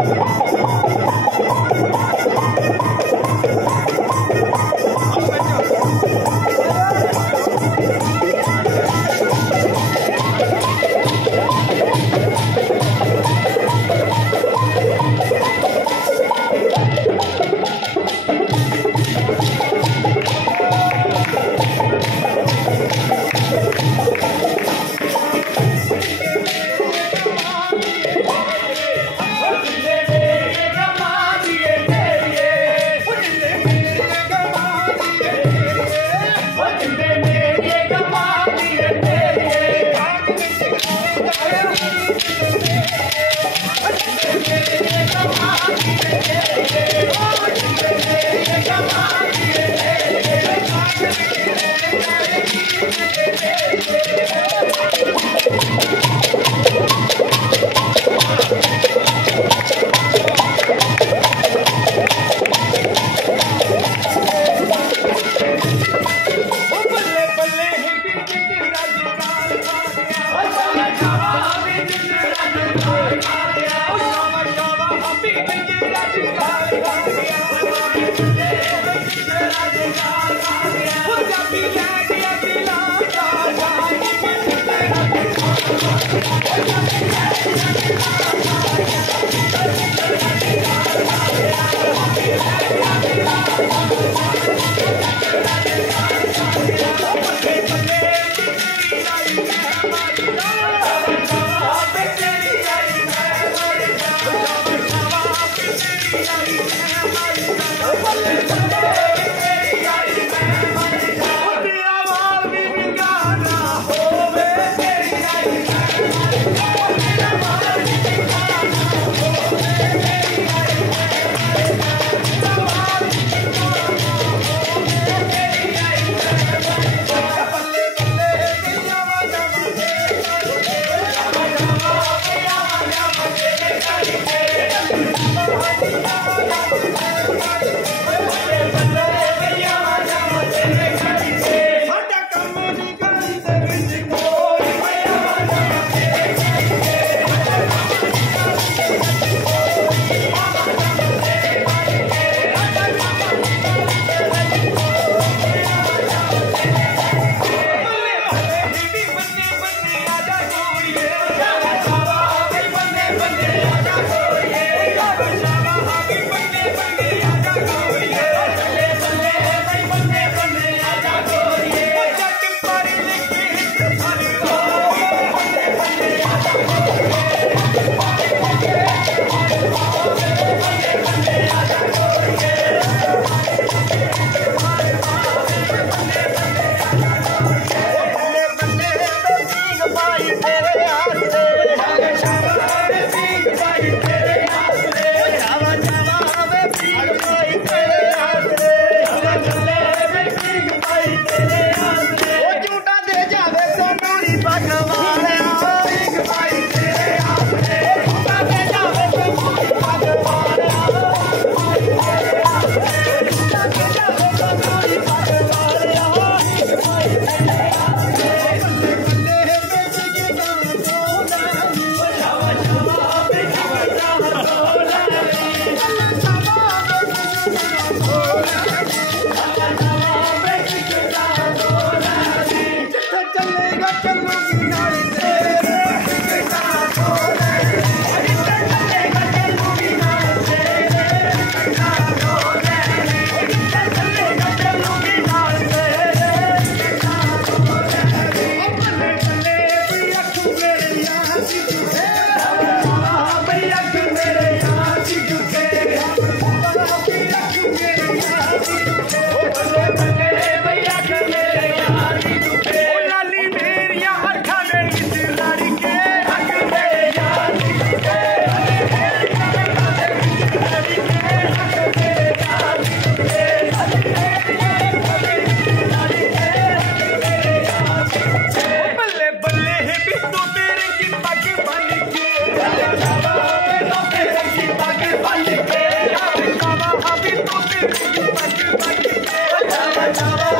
Música Yeah. बैठा